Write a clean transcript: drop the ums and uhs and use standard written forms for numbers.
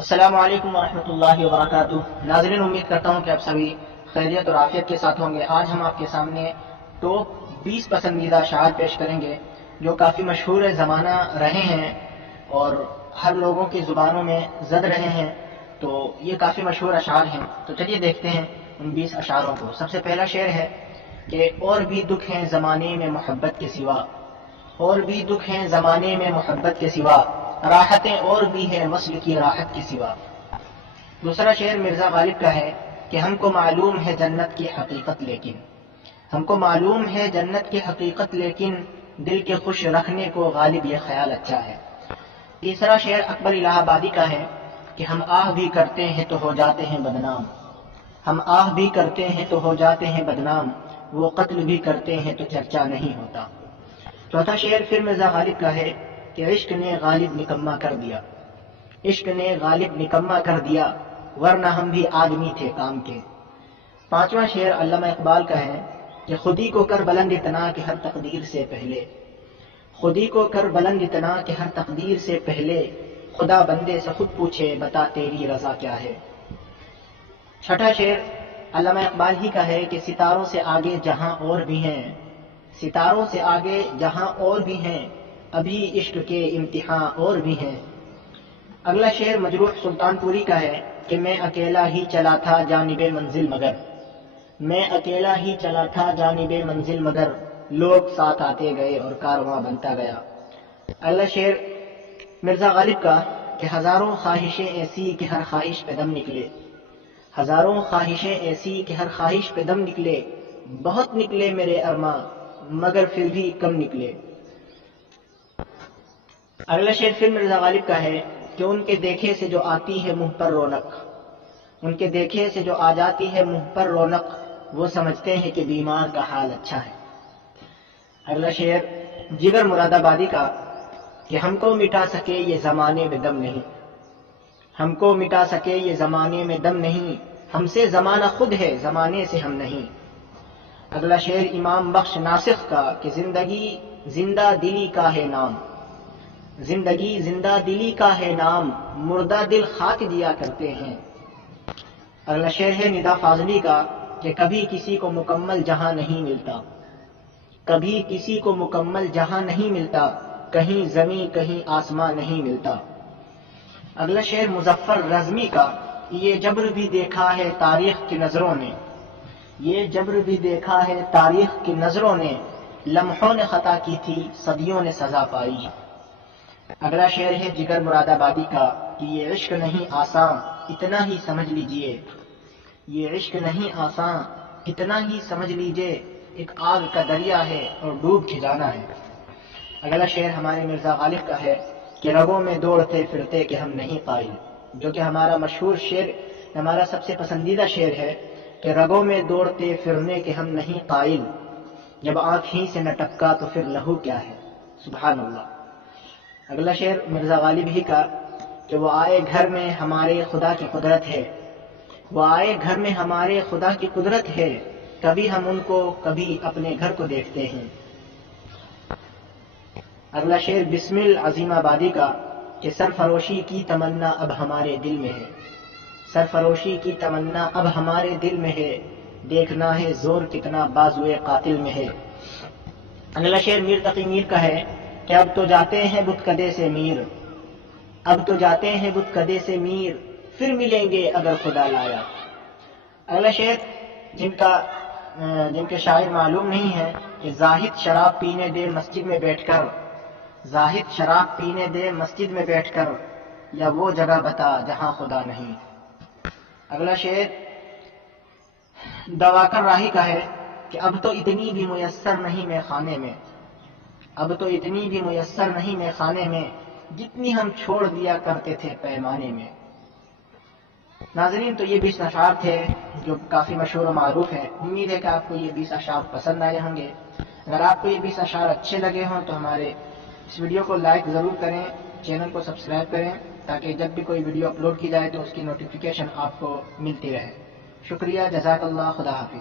السلام علیکم ورحمۃ اللہ وبرکاتہ۔ ناظرین، امید کرتا ہوں کہ آپ سبھی خیریت اور عافیت کے ساتھ ہوں گے۔ آج ہم آپ کے سامنے ٹاپ 20 پسندیدہ اشعار پیش کریں گے جو کافی مشہور زمانہ رہے ہیں اور ہر لوگوں کی زبانوں میں زد رہے ہیں، تو یہ کافی مشہور اشعار ہیں۔ تو چلیے دیکھتے ہیں ان 20 اشعاروں کو۔ سب سے پہلا شعر ہے کہ اور بھی دکھ ہیں زمانے میں محبت کے سوا، اور بھی دکھ ہیں زمانے میں محبت کے سوا، راحتیں اور بھی ہیں وصل کی راحت کے سوا۔ دوسرا شعر مرزا غالب کا ہے کہ ہم کو معلوم ہے جنت کی حقیقت، لیکن ہم کو معلوم ہے جنت کی حقیقت، لیکن دل کے خوش رکھنے کو غالب یہ خیال اچھا ہے۔ تیسرا شعر اکبر الہ آبادی کا ہے کہ ہم آہ بھی کرتے ہیں تو ہو جاتے ہیں بدنام، ہم آہ بھی کرتے ہیں تو ہو جاتے ہیں بدنام، وہ قتل بھی کرتے ہیں تو چرچا نہیں ہوتا۔ چوتھا شعر پھر مرزا غالب کا ہے کہ عشق نے غالب نکما کر دیا، عشق نے غالب نکما کر دیا، ورنہ ہم بھی آدمی تھے کام کے۔ پانچواں شعر علامہ اقبال کا ہے کہ خودی کو کر بلند اتنا کہ ہر تقدیر سے پہلے، خودی کو کر بلند اتنا کہ ہر تقدیر سے پہلے، خدا بندے سے خود پوچھے بتا تیری رضا کیا ہے۔ چھٹا شعر علامہ اقبال ہی کا ہے کہ ستاروں سے آگے جہاں اور بھی ہیں، ستاروں سے آگے جہاں اور بھی ہیں، ابھی عشق کے امتحان اور بھی ہیں۔ اگلا شعر مجروح سلطان پوری کا ہے کہ میں اکیلا ہی چلا تھا جانب منزل مگر، میں اکیلا ہی چلا تھا جانب منزل مگر، لوگ ساتھ آتے گئے اور کارواں بنتا گیا۔ اگلا شعر مرزا غالب کا کہ ہزاروں خواہشیں ایسی کہ ہر خواہش پہ دم نکلے، ہزاروں خواہشیں ایسی کہ ہر خواہش پہ دم نکلے، بہت نکلے میرے ارماں مگر پھر بھی کم نکلے۔ اگلا شعر پھر مرزا غالب کا ہے کہ ان کے دیکھے سے جو آتی ہے منہ پر رونق، ان کے دیکھے سے جو آ جاتی ہے منہ پر رونق، وہ سمجھتے ہیں کہ بیمار کا حال اچھا ہے۔ اگلا شعر جگر مراد آبادی کا کہ ہم کو مٹا سکے یہ زمانے میں دم نہیں، ہم کو مٹا سکے یہ زمانے میں دم نہیں، ہم سے زمانہ خود ہے زمانے سے ہم نہیں۔ اگلا شعر امام بخش ناسخ کا کہ زندگی زندہ دلی کا ہے نام، زندگی زندہ دلی کا ہے نام، مردہ دل خاک دیا کرتے ہیں۔ اگلا شعر ہے ندا فاضلی کا کہ کبھی کسی کو مکمل جہاں نہیں ملتا، کبھی کسی کو مکمل جہاں نہیں ملتا، کہیں زمین کہیں آسمان نہیں ملتا۔ اگلا شعر مظفر رزمی کا یہ جبر بھی دیکھا ہے تاریخ کی نظروں نے، یہ جبر بھی دیکھا ہے تاریخ کی نظروں نے، لمحوں نے خطا کی تھی صدیوں نے سزا پائی۔ اگلا شعر ہے جگر مراد آبادی کا کہ یہ عشق نہیں آسان اتنا ہی سمجھ لیجئے، یہ عشق نہیں آسان اتنا ہی سمجھ لیجئے، ایک آگ کا دریا ہے اور ڈوب کے جانا ہے۔ اگلا شعر ہمارے مرزا غالب کا ہے کہ رگوں میں دوڑتے پھرتے کہ ہم نہیں قائل، جو کہ ہمارا مشہور شعر، ہمارا سب سے پسندیدہ شعر ہے کہ رگوں میں دوڑتے پھرنے کہ ہم نہیں قائل، جب آنکھ ہی سے نہ ٹپکا تو پھر لہو کیا ہے۔ سبحان اللہ۔ اگلا شعر مرزا غالب ہی کا کہ وہ آئے گھر میں ہمارے خدا کی قدرت ہے، وہ آئے گھر میں ہمارے خدا کی قدرت ہے، کبھی ہم ان کو کبھی اپنے گھر کو دیکھتے ہیں۔ اگلا شعر بسم العظیم آبادی کا کہ سرفروشی کی تمنا اب ہمارے دل میں ہے، سرفروشی کی تمنا اب ہمارے دل میں ہے، دیکھنا ہے زور کتنا بازوئے قاتل میں ہے۔ اگلا شعر میر تقی میر کا ہے کہ اب تو جاتے ہیں بت کدے سے میر، اب تو جاتے ہیں بت کدے سے میر، پھر ملیں گے اگر خدا لایا۔ اگلا شعر جن کے شاعر معلوم نہیں ہے کہ زاہد شراب پینے دے مسجد میں بیٹھ کر، زاہد شراب پینے دے مسجد میں بیٹھ کر، یا وہ جگہ بتا جہاں خدا نہیں۔ اگلا شعر دواکر راہی کا ہے کہ اب تو اتنی بھی میسر نہیں میں خانے میں، اب تو اتنی بھی میسر نہیں میں خانے میں، جتنی ہم چھوڑ دیا کرتے تھے پیمانے میں۔ ناظرین، تو یہ 20 اشعار تھے جو کافی مشہور و معروف ہیں۔ امید ہے کہ آپ کو یہ 20 اشعار پسند آئے ہوں گے۔ اگر آپ کو یہ 20 اشعار اچھے لگے ہوں تو ہمارے اس ویڈیو کو لائک ضرور کریں، چینل کو سبسکرائب کریں تاکہ جب بھی کوئی ویڈیو اپلوڈ کی جائے تو اس کی نوٹیفیکیشن آپ کو ملتی رہے۔ شکریہ، جزاک اللہ، خدا حافظ۔